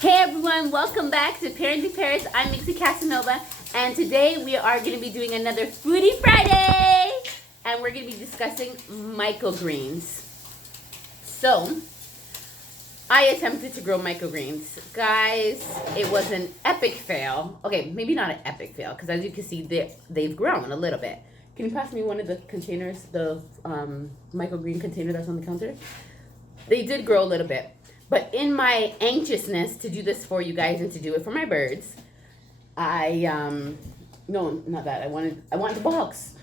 Hey everyone, welcome back to Parenting Parrots. I'm Mixie Casanova, and today we are going to be doing another Foody Friday, and we're going to be discussing microgreens. So, I attempted to grow microgreens. Guys, it was an epic fail. Okay, maybe not an epic fail, because as you can see, they've grown a little bit. Can you pass me one of the containers, the microgreen container that's on the counter? They did grow a little bit. But in my anxiousness to do this for you guys and to do it for my birds, no, not that. I wanted the box.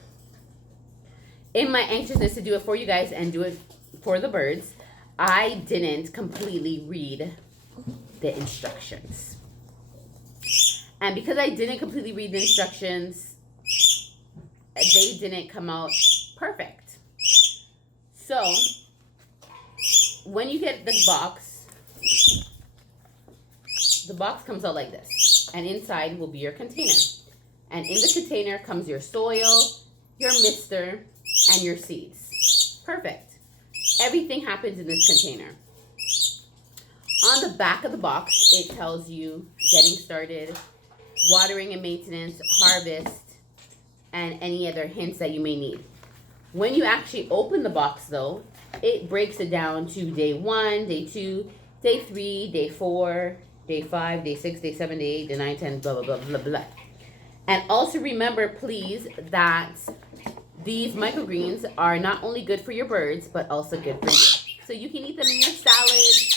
In my anxiousness to do it for you guys and do it for the birds, I didn't completely read the instructions. And because I didn't completely read the instructions, they didn't come out perfect. So, when you get the box comes out like this, and inside will be your container, and in the container comes your soil, your mister, and your seeds. Perfect. Everything happens in this container. On the back of the box, it tells you getting started, watering and maintenance, harvest, and any other hints that you may need. When you actually open the box though, it breaks it down to day 1, day 2, day 3, day 4, day 5, day 6, day 7, day 8, day 9, 10, blah, blah, blah, blah, blah. And also remember, please, that these microgreens are not only good for your birds, but also good for you. So you can eat them in your salad.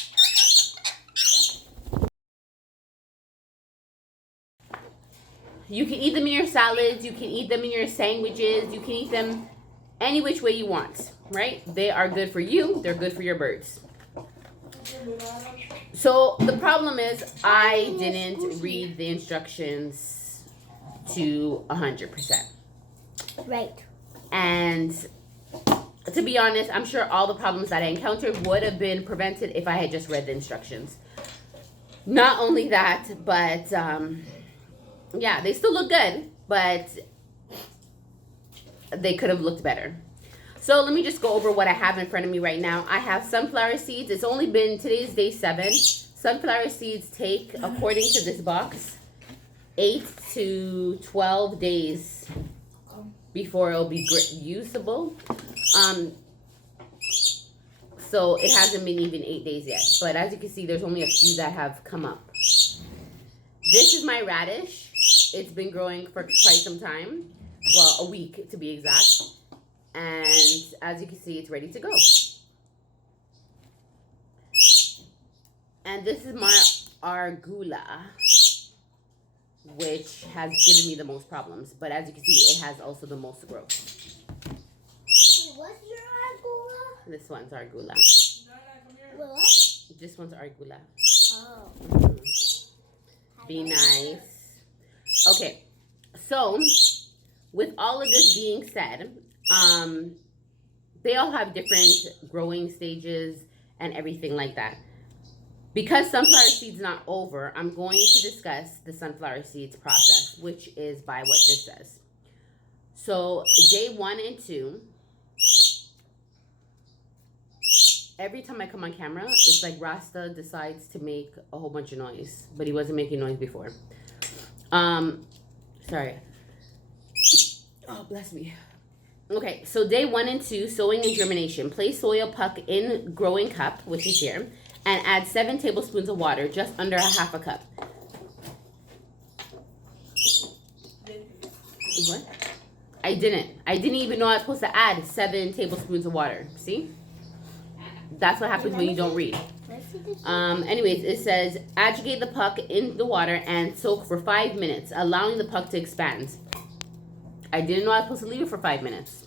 You can eat them in your salads. You can eat them in your sandwiches. You can eat them any which way you want, right? They are good for you. They're good for your birds. So the problem is I didn't read the instructions to 100%. Right. And to be honest, I'm sure all the problems that I encountered would have been prevented if I had just read the instructions. Not only that, but yeah, they still look good, but they could have looked better. So let me just go over what I have in front of me right now. I have sunflower seeds. It's only been, today's day 7. Sunflower seeds take, according to this box, 8 to 12 days before it'll be usable. So it hasn't been even 8 days yet. But as you can see, there's only a few that have come up. This is my radish. It's been growing for quite some time. Well, a week to be exact. And as you can see, it's ready to go. And this is my arugula, which has given me the most problems. But as you can see, it has also the most growth. What's your arugula? This one's arugula. What? This one's arugula. Oh. Be nice. Okay, so with all of this being said, they all have different growing stages and everything like that. Because sunflower seeds not over, I'm going to discuss the sunflower seeds process, which is by what this says. So day 1 and 2, every time I come on camera, it's like Rasta decides to make a whole bunch of noise, but he wasn't making noise before. Sorry. Oh, bless me. Okay, so day 1 and 2, sowing and germination. Place soil puck in growing cup, which is here, and add 7 tablespoons of water, just under a half a cup. What? I didn't even know I was supposed to add 7 tablespoons of water. See? That's what happens when you don't read. Anyways, it says, agitate the puck in the water and soak for 5 minutes, allowing the puck to expand. I didn't know I was supposed to leave it for 5 minutes.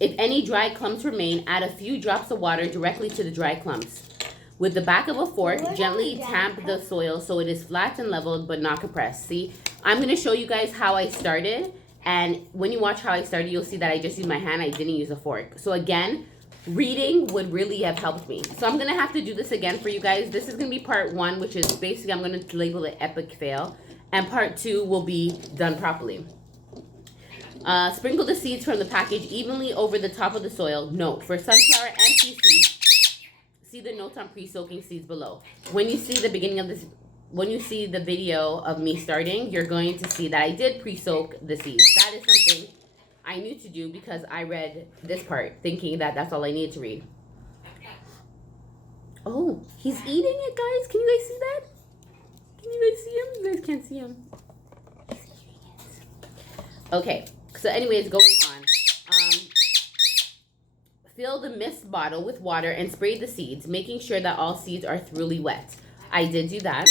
If any dry clumps remain, add a few drops of water directly to the dry clumps. With the back of a fork, gently tamp the soil so it is flat and leveled but not compressed. See, I'm going to show you guys how I started. And when you watch how I started, you'll see that I just used my hand. I didn't use a fork. So again, reading would really have helped me. So I'm going to have to do this again for you guys. This is going to be part 1, which is basically I'm going to label it epic fail. And part 2 will be done properly. Sprinkle the seeds from the package evenly over the top of the soil. Note, for sunflower and pea seeds, see the notes on pre-soaking seeds below. When you see the beginning of this, when you see the video of me starting, you're going to see that I did pre-soak the seeds. That is something I knew to do because I read this part thinking that that's all I needed to read. Oh, he's eating it, guys. Can you guys see that? Can you guys see him? You guys can't see him. He's eating it. Okay, so anyways, going on. Fill the mist bottle with water and spray the seeds, making sure that all seeds are thoroughly wet. I did do that.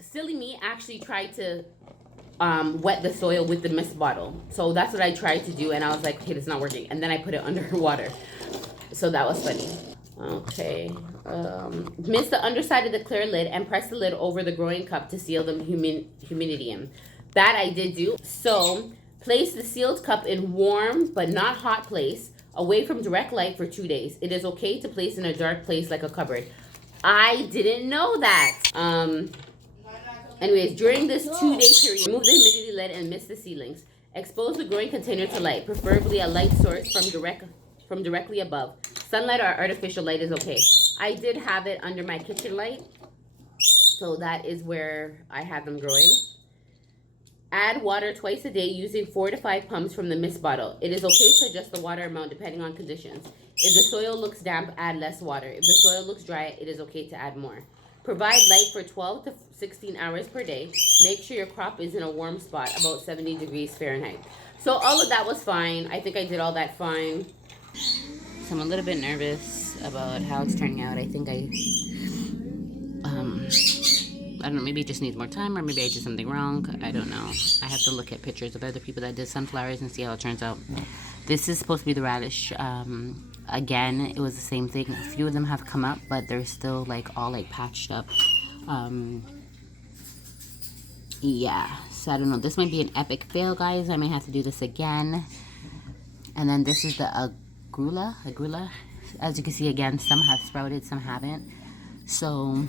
Silly me actually tried to wet the soil with the mist bottle. So that's what I tried to do, and I was like, okay, that's not working. And then I put it under water. So that was funny. Okay. Mist the underside of the clear lid and press the lid over the growing cup to seal the humidity in. That I did do. So place the sealed cup in warm but not hot place away from direct light for 2 days. It is okay to place in a dark place like a cupboard. I didn't know that. Anyways, during this 2-day period, remove the humidity lid and mist the seedlings. Expose the growing container to light, preferably a light source from directly above. Sunlight or artificial light is okay. I did have it under my kitchen light, so that is where I had them growing. Add water twice a day using 4 to 5 pumps from the mist bottle. It is okay to adjust the water amount depending on conditions. If the soil looks damp, add less water. If the soil looks dry, it is okay to add more. Provide light for 12 to 16 hours per day. Make sure your crop is in a warm spot, about 70 degrees Fahrenheit. So all of that was fine. I think I did all that fine. So I'm a little bit nervous about how it's turning out. I think I don't know, maybe it just needs more time, or maybe I did something wrong. I don't know. I have to look at pictures of other people that did sunflowers and see how it turns out. This is supposed to be the radish. Again, it was the same thing. A few of them have come up, but they're still like all like patched up. Yeah, so I don't know. This might be an epic fail, guys. I may have to do this again. And then this is the agrula. As you can see, again, some have sprouted, some haven't. So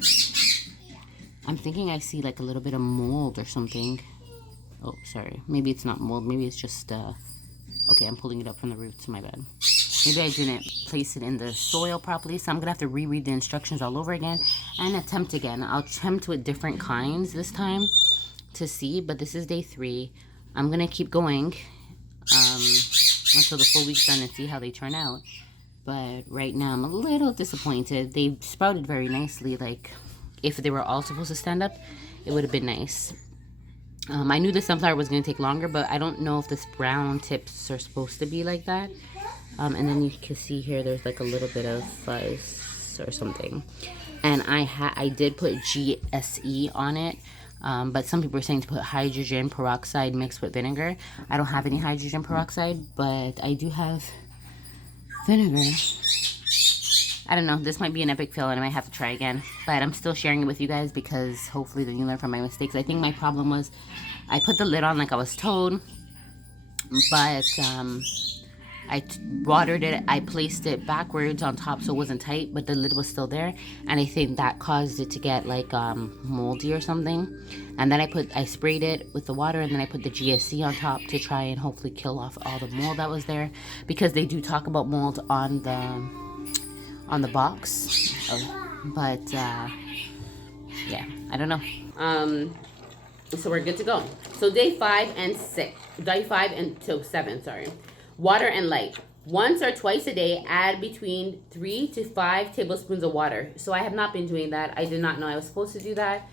I'm thinking I see like a little bit of mold or something. Oh, sorry. Maybe it's not mold. Maybe it's just, okay, I'm pulling it up from the roots. My bad. Maybe I didn't place it in the soil properly. So I'm going to have to reread the instructions all over again and attempt again. I'll attempt with different kinds this time to see. But this is day 3. I'm going to keep going until the full week's done and see how they turn out. But right now I'm a little disappointed. They sprouted very nicely. Like, if they were all supposed to stand up, it would have been nice. I knew the sunflower was going to take longer, but I don't know if this brown tips are supposed to be like that. And then you can see here there's like a little bit of fuzz or something. And I did put GSE on it, but some people are saying to put hydrogen peroxide mixed with vinegar. I don't have any hydrogen peroxide, but I do have vinegar. I don't know, this might be an epic fail and I might have to try again, but I'm still sharing it with you guys because hopefully then you learn from my mistakes. I think my problem was I put the lid on like I was told, but I watered it, I placed it backwards on top so it wasn't tight, but the lid was still there, and I think that caused it to get like moldy or something. And then I sprayed it with the water, and then I put the GSC on top to try and hopefully kill off all the mold that was there, because they do talk about mold on the box. But yeah, I don't know. So we're good to go. So day 5 and 7, sorry. Water and light. Once or twice a day, add between 3 to 5 tablespoons of water. So I have not been doing that. I did not know I was supposed to do that.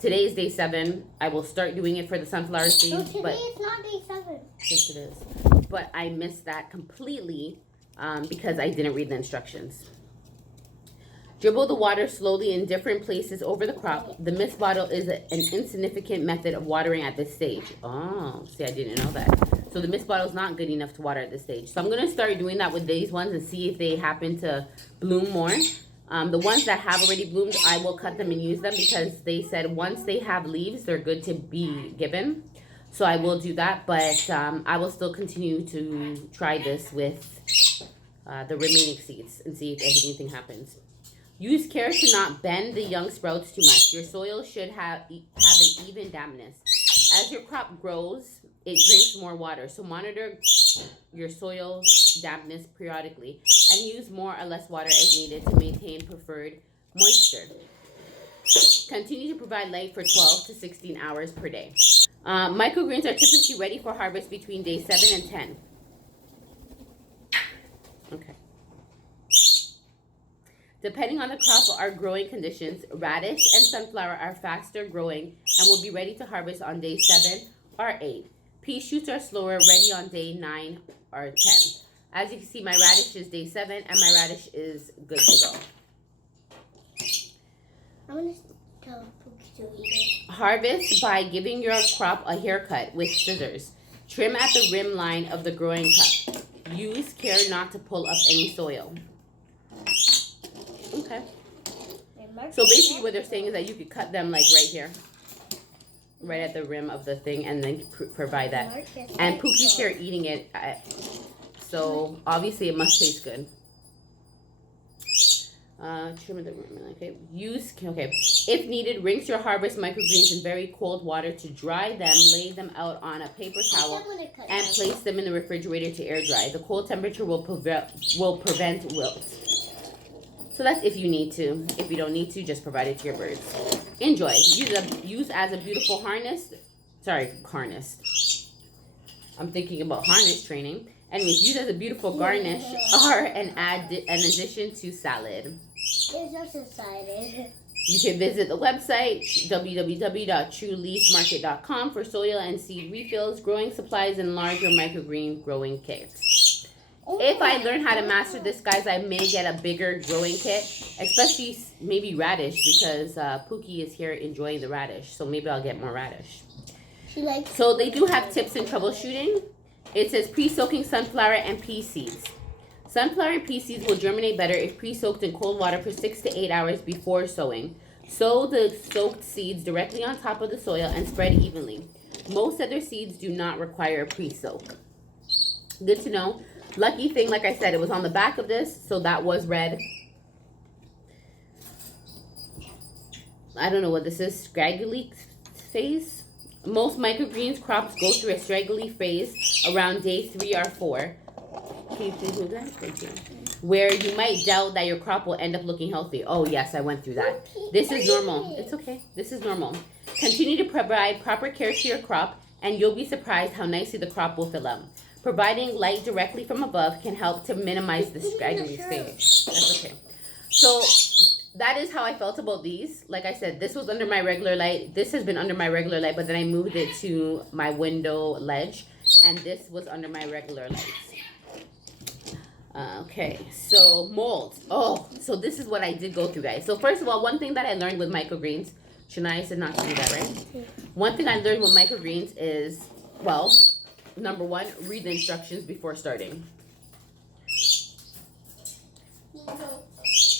Today is day 7. I will start doing it for the sunflower seeds. No, today it's not day 7. Yes, it is. But I missed that completely because I didn't read the instructions. Dribble the water slowly in different places over the crop. The mist bottle is an insignificant method of watering at this stage. Oh, see, I didn't know that. So the mist bottle is not good enough to water at this stage. So I'm going to start doing that with these ones and see if they happen to bloom more. The ones that have already bloomed, I will cut them and use them because they said once they have leaves, they're good to be given. So I will do that, but I will still continue to try this with the remaining seeds and see if anything happens. Use care to not bend the young sprouts too much. Your soil should have an even dampness. As your crop grows, it drinks more water. So monitor your soil dampness periodically and use more or less water as needed to maintain preferred moisture. Continue to provide light for 12 to 16 hours per day. Microgreens are typically ready for harvest between day 7 and 10. Okay. Depending on the crop or growing conditions, radish and sunflower are faster growing and will be ready to harvest on day 7 or 8. Pea shoots are slower, ready on day 9 or 10. As you can see, my radish is day 7 and my radish is good to go. I'm going to tell Pookie to eat it. Harvest by giving your crop a haircut with scissors. Trim at the rim line of the growing cup. Use care not to pull up any soil. Okay. So basically what they're saying is that you could cut them like right here. Right at the rim of the thing and then provide that. And Pookie's here eating it. So obviously it must taste good. Trim at the rim. Okay. Okay. If needed, rinse your harvest microgreens in very cold water to dry them. Lay them out on a paper towel and place them in the refrigerator to air dry. The cold temperature will prevent wilt. So that's if you need to. If you don't need to, just provide it to your birds. Enjoy. Use as a beautiful harness. Sorry, harness. I'm thinking about harness training. Anyways, use as a beautiful garnish or an addition to salad. It's just excited. You can visit the website www.trueleafmarket.com for soil and seed refills, growing supplies, and larger microgreen growing kits. If I learn how to master this, guys, I may get a bigger growing kit, especially maybe radish, because Pookie is here enjoying the radish. So maybe I'll get more radish. So they do have tips in troubleshooting. It says pre-soaking sunflower and pea seeds. Sunflower and pea seeds will germinate better if pre-soaked in cold water for 6 to 8 hours before sowing. Sow the soaked seeds directly on top of the soil and spread evenly. Most other seeds do not require a pre-soak. Good to know. Lucky thing, like I said, it was on the back of this, so that was red. I don't know what this is, scraggly phase. Most microgreens crops go through a straggly phase around day 3 or 4. Can you please move that? Thank you. Where you might doubt that your crop will end up looking healthy. Oh yes, I went through that. This is normal. It's okay. This is normal. Continue to provide proper care to your crop, and you'll be surprised how nicely the crop will fill out. Providing light directly from above can help to minimize the straggly stage. That's okay. So that is how I felt about these. Like I said, this was under my regular light. This has been under my regular light, but then I moved it to my window ledge, and this was under my regular lights. Okay, so mold. Oh, so this is what I did go through, guys. So first of all, one thing that I learned with microgreens, Shania said not to do that, right? One thing I learned with microgreens is, well, number 1, read the instructions before starting.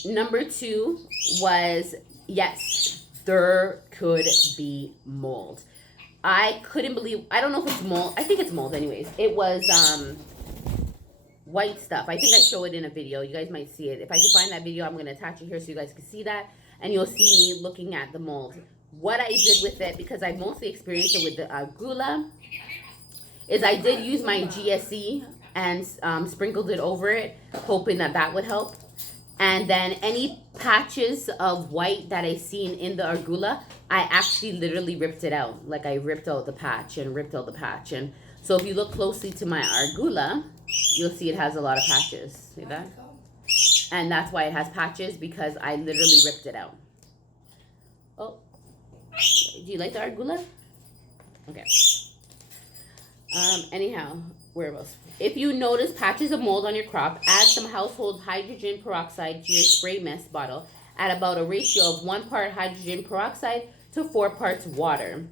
Number 2 was, yes, there could be mold. I couldn't believe, I don't know if it's mold. I think it's mold anyways. It was white stuff. I think I show it in a video. You guys might see it. If I can find that video, I'm going to attach it here so you guys can see that. And you'll see me looking at the mold. What I did with it, because I mostly experienced it with the arugula, is I did use my GSE and sprinkled it over it, hoping that that would help. And then any patches of white that I seen in the arugula, I actually literally ripped it out. Like I ripped out the patch and ripped out the patch. And so if you look closely to my arugula, you'll see it has a lot of patches. See that? And that's why it has patches, because I literally ripped it out. Oh, do you like the arugula? Okay. Anyhow, where else? If you notice patches of mold on your crop, add some household hydrogen peroxide to your spray mist bottle at about a ratio of 1 part hydrogen peroxide to 4 parts water.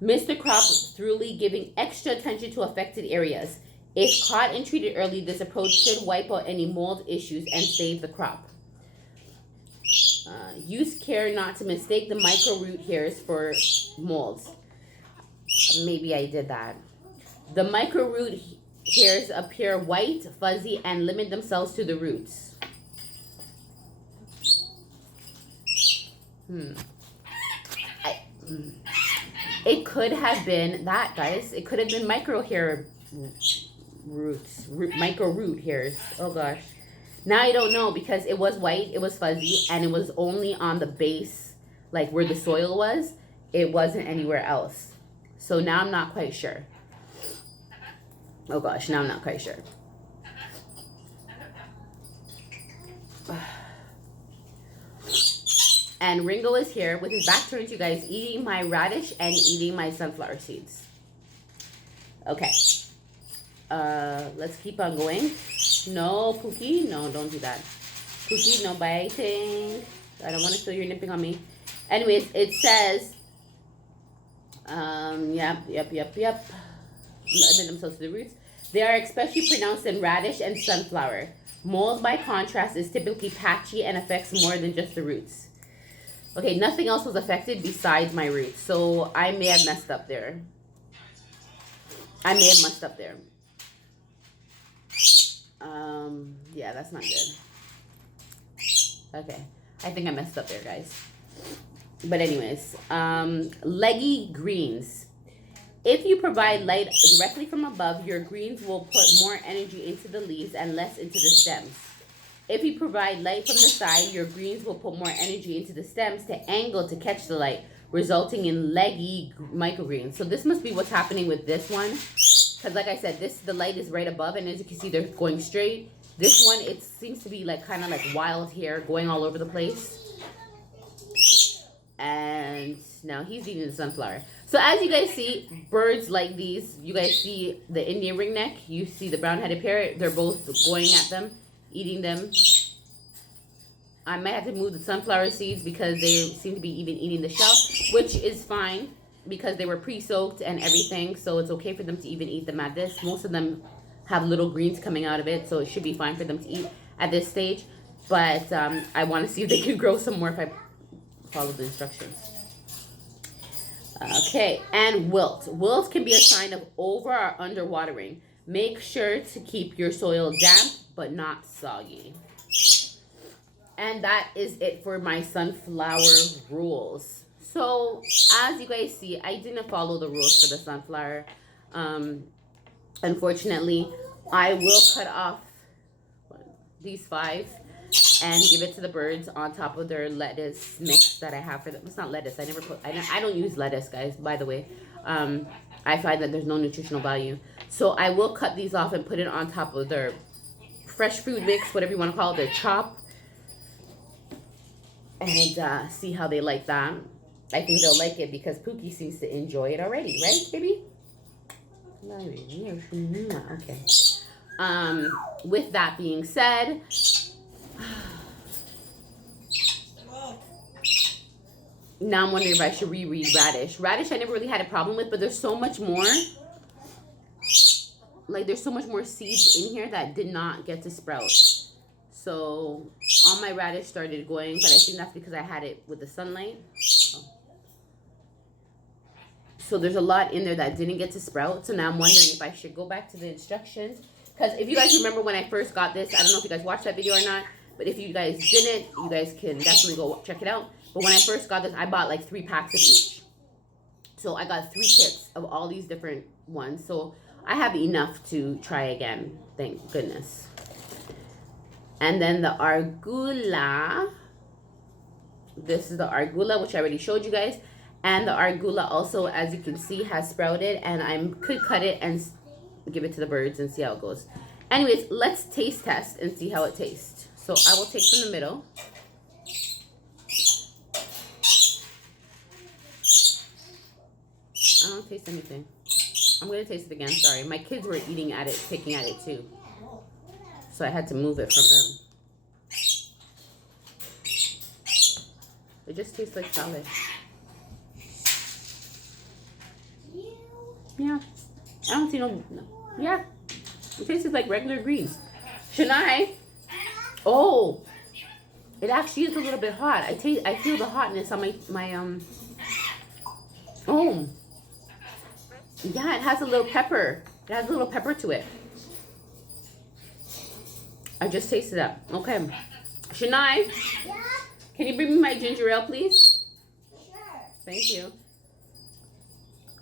Mist the crop thoroughly, giving extra attention to affected areas. If caught and treated early, this approach should wipe out any mold issues and save the crop. Use care not to mistake the micro root hairs for molds. Maybe I did that. The micro root hairs appear white, fuzzy, and limit themselves to the roots. It could have been that, guys. It could have been micro root hairs. Oh gosh. Now I don't know because it was white, it was fuzzy, and it was only on the base, like where the soil was. It wasn't anywhere else. So now I'm not quite sure. Oh gosh, now I'm not quite sure. And Ringo is here with his back turned to you guys, eating my radish and eating my sunflower seeds. Okay. Let's keep on going. No, Pookie. No, don't do that. Pookie, no biting. I don't want to feel you're nipping on me. Anyways, it says, yep. Limit themselves to the roots. They are especially pronounced in radish and sunflower. Mold, by contrast, is typically patchy and affects more than just the roots. Okay, nothing else was affected besides my roots. So I may have messed up there. Yeah, that's not good. Okay, I think I messed up there, guys. But anyways, leggy greens. If you provide light directly from above, your greens will put more energy into the leaves and less into the stems. If you provide light from the side, your greens will put more energy into the stems to angle to catch the light, resulting in leggy microgreens. So this must be what's happening with this one. Because like I said, the light is right above, and as you can see, they're going straight. This one, it seems to be like kind of like wild hair going all over the place. And now he's eating the sunflower. So as you guys see, birds like these, you guys see the Indian ringneck, you see the brown-headed parrot, they're both going at them, eating them. I might have to move the sunflower seeds because they seem to be even eating the shell, which is fine because they were pre-soaked and everything, so it's okay for them to even eat them at this. Most of them have little greens coming out of it, so it should be fine for them to eat at this stage. But I want to see if they can grow some more if I follow the instructions. Okay, and wilt. Wilt can be a sign of over or under watering. Make sure to keep your soil damp but not soggy. And that is it for my sunflower rules. So as you guys see, I didn't follow the rules for the sunflower. Unfortunately, I will cut off these 5 and give it to the birds on top of their lettuce mix that I have for them. It's not lettuce. I don't use lettuce, guys, by the way. I find that there's no nutritional value. So I will cut these off and put it on top of their fresh food mix, whatever you want to call it, their chop. And see how they like that. I think they'll like it because Pookie seems to enjoy it already, right, baby? Okay. With that being said, now I'm wondering if I should reread radish. Radish I never really had a problem with, but there's so much more. Like, there's so much more seeds in here that did not get to sprout. So all my radish started going, but I think that's because I had it with the sunlight. So there's a lot in there that didn't get to sprout. So now I'm wondering if I should go back to the instructions. Because if you guys remember when I first got this, I don't know if you guys watched that video or not, but if you guys didn't, you guys can definitely go check it out. But when I first got this, I bought like 3 packs of each. So I got 3 kits of all these different ones. So I have enough to try again. Thank goodness. And then the arugula. This is the arugula, which I already showed you guys. And the arugula also, as you can see, has sprouted. And I could cut it and give it to the birds and see how it goes. Anyways, let's taste test and see how it tastes. So I will take from the middle. I don't taste anything. I'm going to taste it again. Sorry. My kids were eating at it, picking at it too. So I had to move it from them. It just tastes like salad. Yeah. I don't see no. Yeah. It tastes like regular greens. Shania. Oh. It actually is a little bit hot. I feel the hotness on my Oh. Yeah, it has a little pepper. It has a little pepper to it. I just tasted that. Okay. Shania, yeah? Can you bring me my ginger ale, please? Sure. Thank you.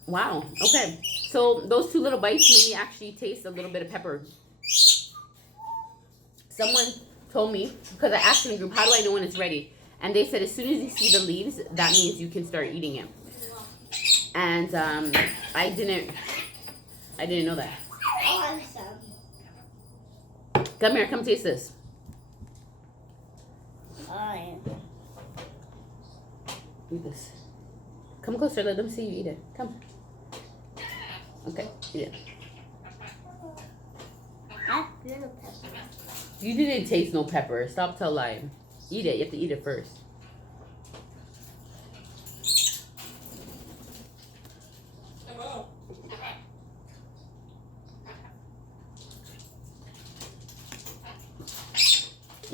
Wow. Okay. So those 2 little bites made me actually taste a little bit of pepper. Someone told me, because I asked in the group, how do I know when it's ready? And they said as soon as you see the leaves, that means you can start eating it. And I didn't know that. Come here, come taste this. Eat this. Come closer, let them see you eat it. Come. Okay, eat it. You didn't taste no pepper. Stop telling lying. Eat it. You have to eat it first.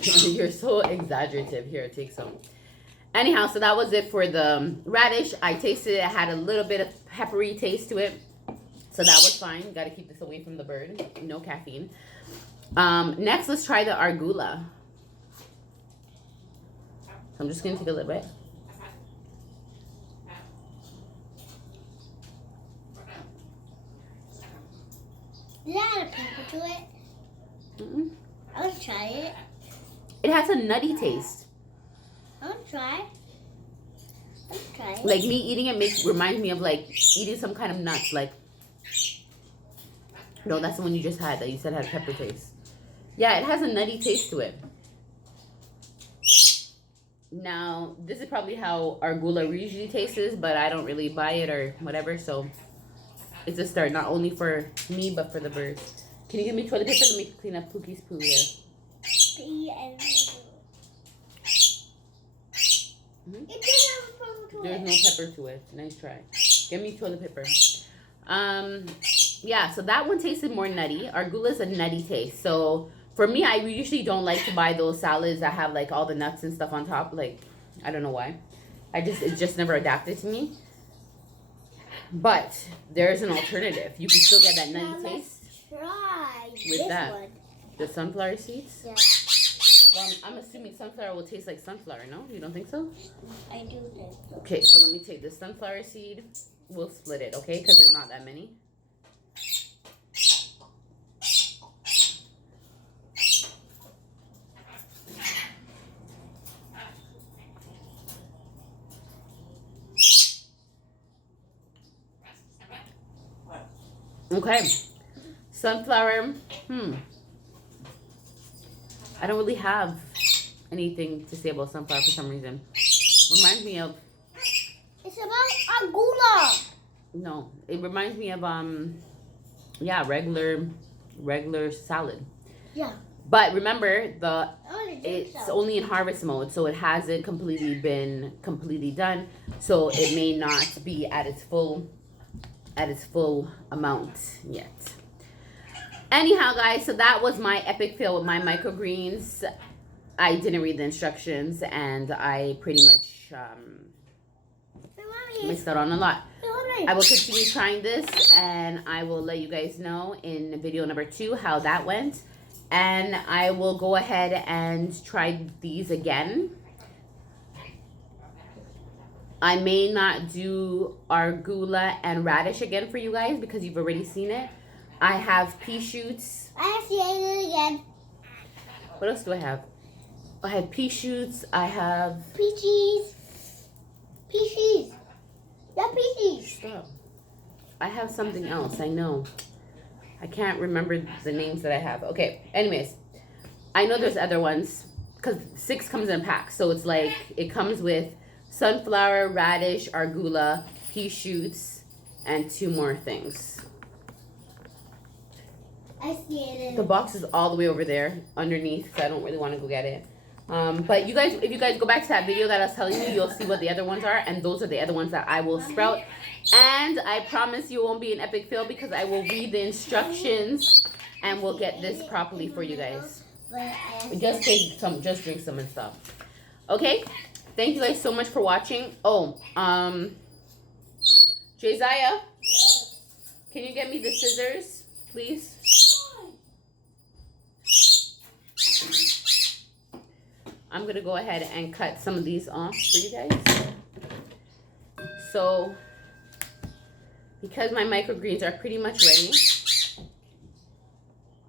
You're so exaggerative. Here, take some. Anyhow, so that was it for the radish. I tasted it. It had a little bit of peppery taste to it. So that was fine. Got to keep this away from the bird. No caffeine. Next, let's try the arugula. So I'm just going to take a little bit. Does that have a pepper to it? Mm-mm. I want to try it. It has a nutty taste. I want to try. Like me eating it reminds me of like eating some kind of nuts. Like, no, that's the one you just had that you said had pepper taste. Yeah, it has a nutty taste to it. Now, this is probably how arugula usually tastes, but I don't really buy it or whatever, so it's a start, not only for me, but for the birds. Can you give me toilet paper? Let me clean up Pookie's poo here. There's no pepper to it. Nice try. Give me toilet paper. Yeah, so that one tasted more nutty. Arugula's a nutty taste. So for me, I usually don't like to buy those salads that have like all the nuts and stuff on top. Like, I don't know why. It's just never adapted to me. But there's an alternative. You can still get that nutty taste with that. One. The sunflower seeds? Yeah. Well, I'm assuming sunflower will taste like sunflower, no? You don't think so? I do think so. Okay, so let me take the sunflower seed. We'll split it, okay? Because there's not that many. Okay. Sunflower. I don't really have anything to say about sunflower for some reason. Reminds me of... It's about arugula. No, it reminds me of yeah, regular salad. Yeah. But remember, it's only in harvest mode, so it hasn't been completely done. So it may not be at its full amount yet. Anyhow, guys, so that was my epic fail with my microgreens. I didn't read the instructions, and I pretty much missed out on a lot. I will continue trying this, and I will let you guys know in video number 2 how that went. And I will go ahead and try these again. I may not do arugula and radish again for you guys because you've already seen it. I have pea shoots. I have seen it again. What else do I have? I have pea shoots. I have... Peaches. Peaches. Yeah, peaches. Stop. I have something else. I know. I can't remember the names that I have. Okay. Anyways. I know there's other ones. Because 6 comes in a pack. So it's like, it comes with sunflower, radish, arugula, pea shoots, and 2 more things. I see it. The box is all the way over there underneath, so I don't really want to go get it. But you guys, if you guys go back to that video that I was telling you, you'll see what the other ones are, and those are the other ones that I will sprout. And I promise you won't be an epic fail because I will read the instructions and we'll get this properly for you guys. Just drink some and stuff. Okay? Thank you guys so much for watching. Oh, Josiah, can you get me the scissors, please? I'm going to go ahead and cut some of these off for you guys. So, because my microgreens are pretty much ready,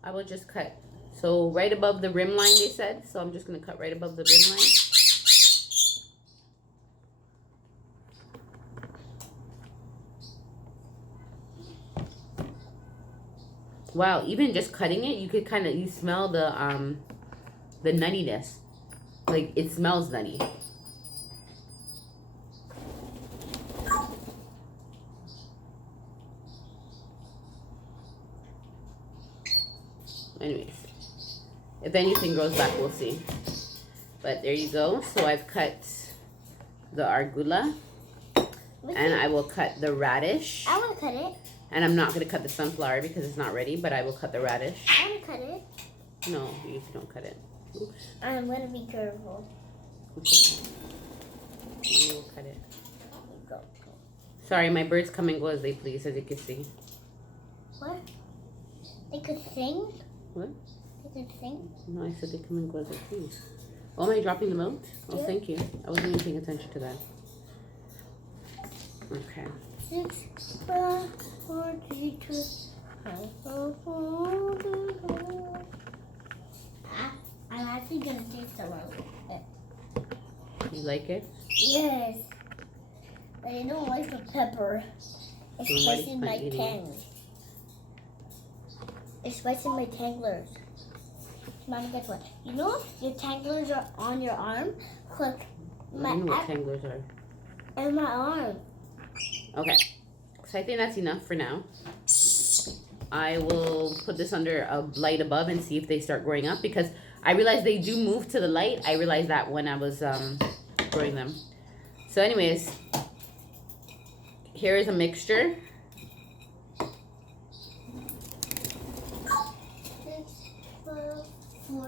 I will just cut. So right above the rim line, they said. So I'm just going to cut right above the rim line. Wow, even just cutting it, you could kind of, you smell the nuttiness. Like, it smells nutty. Anyways, if anything grows back, we'll see. But there you go. So I've cut the arugula, and I will cut the radish. I want to cut it. And I'm not going to cut the sunflower because it's not ready, but I will cut the radish. I want to cut it. No, you usually don't cut it. Oops. I'm going to be careful. Oops. I will cut it. Go. Sorry, my birds come and go as they please, as you can see. What? They could sing? What? They could sing? No, I said they come and go as they please. Oh, am I dropping them out? Oh, Yeah. thank you. I wasn't even paying attention to that. Okay. 6, 5, 4, 3, 2, 1. I'm actually going to taste some of it. You like it? Yes. But I don't like the pepper. It's Somebody's spicing not my eating it. tangs. It's spicing my tanglers. Mama, guess what? You know your tanglers are on your arm? Look. I don't know what tanglers are. And my arm. Okay. So I think that's enough for now. I will put this under a light above and see if they start growing up, because I realized they do move to the light. I realized that when I was growing them. So anyways, here is a mixture.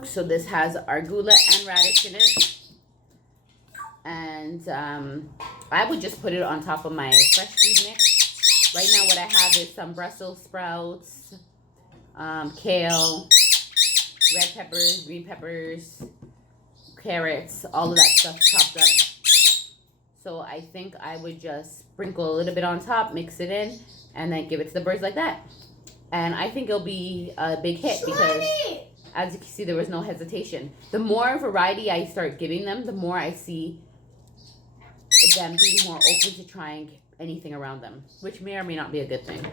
So this has arugula and radish in it. And I would just put it on top of my fresh food mix. Right now what I have is some Brussels sprouts, kale, red peppers, green peppers, carrots, all of that stuff chopped up. So I think I would just sprinkle a little bit on top, mix it in, and then give it to the birds like that. And I think it'll be a big hit because, as you can see, there was no hesitation. The more variety I start giving them, the more I see them being more open to trying anything around them, which may or may not be a good thing.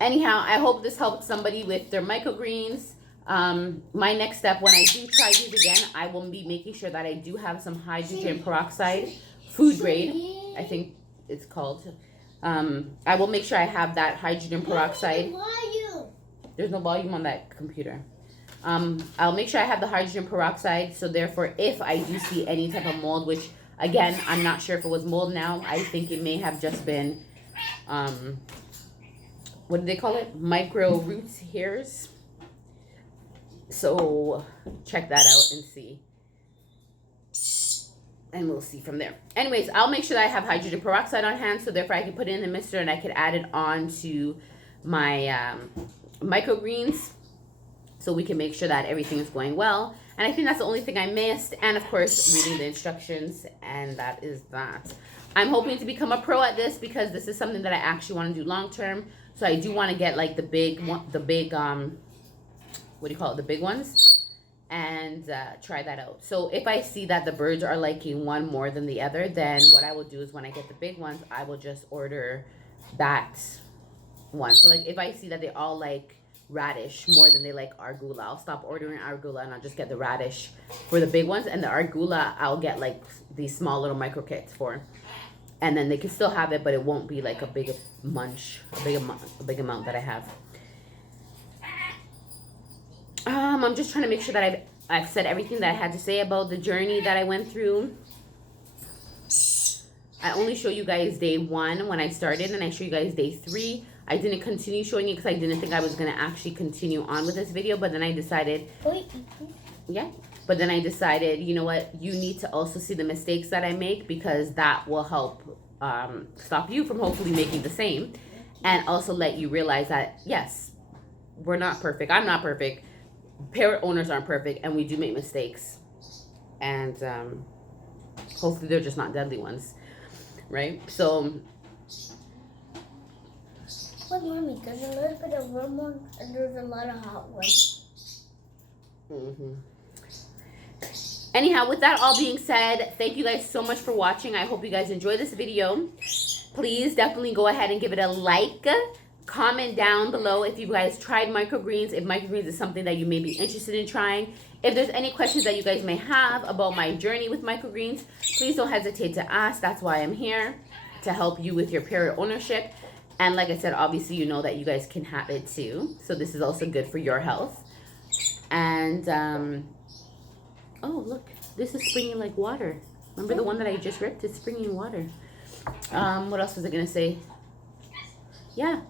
Anyhow, I hope this helped somebody with their microgreens. My next step, when I do try these again, I will be making sure that I do have some hydrogen peroxide, food grade, I think it's called. I will make sure I have that hydrogen peroxide. There's no volume on that computer. I'll make sure I have the hydrogen peroxide, so therefore if I do see any type of mold, which again, I'm not sure if it was mold now, I think it may have just been, what do they call it? Micro roots hairs. So check that out and see. And we'll see from there. Anyways, I'll make sure that I have hydrogen peroxide on hand, so therefore I can put it in the mixer and I can add it on to my microgreens, so we can make sure that everything is going well. And I think that's the only thing I missed. And of course, reading the instructions, and that is that. I'm hoping to become a pro at this because this is something that I actually want to do long term. So I do want to get like the big what do you call it? The big ones, and try that out. So if I see that the birds are liking one more than the other, then what I will do is when I get the big ones, I will just order that one. So like if I see that they all like radish more than they like arugula, I'll stop ordering arugula and I'll just get the radish for the big ones, and the arugula I'll get like these small little micro kits for, and then they can still have it, but it won't be like a big munch, a big amount that I have. I'm just trying to make sure that I've said everything that I had to say about the journey that I went through. I only show you guys day 1 when I started, and I show you guys day 3. I didn't continue showing you because I didn't think I was going to actually continue on with this video, but then I decided, you know what, you need to also see the mistakes that I make, because that will help stop you from hopefully making the same, and also let you realize that, yes, we're not perfect. I'm not perfect. Parrot owners aren't perfect, and we do make mistakes, and hopefully they're just not deadly ones, right? So Look, Mommy, there's a little bit of warm one and there's a lot of hot ones. Anyhow, with that all being said, thank you guys so much for watching. I hope you guys enjoy this video. Please definitely go ahead and give it a like. Comment down below if you guys tried microgreens, if microgreens is something that you may be interested in trying. If there's any questions that you guys may have about my journey with microgreens, please don't hesitate to ask. That's why I'm here, to help you with your parrot ownership. And like I said, obviously you know that you guys can have it too. So this is also good for your health. And, oh look, this is springing like water. Remember the one that I just ripped? It's springing water. What else was I going to say? Yeah.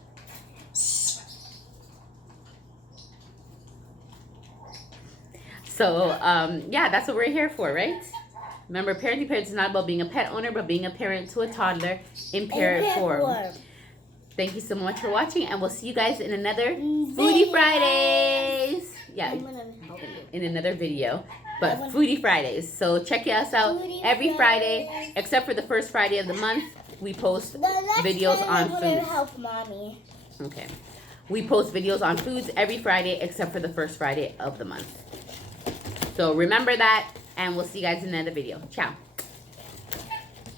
So, yeah, that's what we're here for, right? Remember, parenting parents is not about being a pet owner, but being a parent to a toddler in parrot form. Thank you so much for watching, and we'll see you guys in another Foody Fridays. Yeah, in another video, but Foody Fridays. So check us out every Friday, except for the first Friday of the month. We post videos on food. Help Mommy. Okay. We post videos on foods every Friday, except for the first Friday of the month. So remember that, and we'll see you guys in another video. Ciao.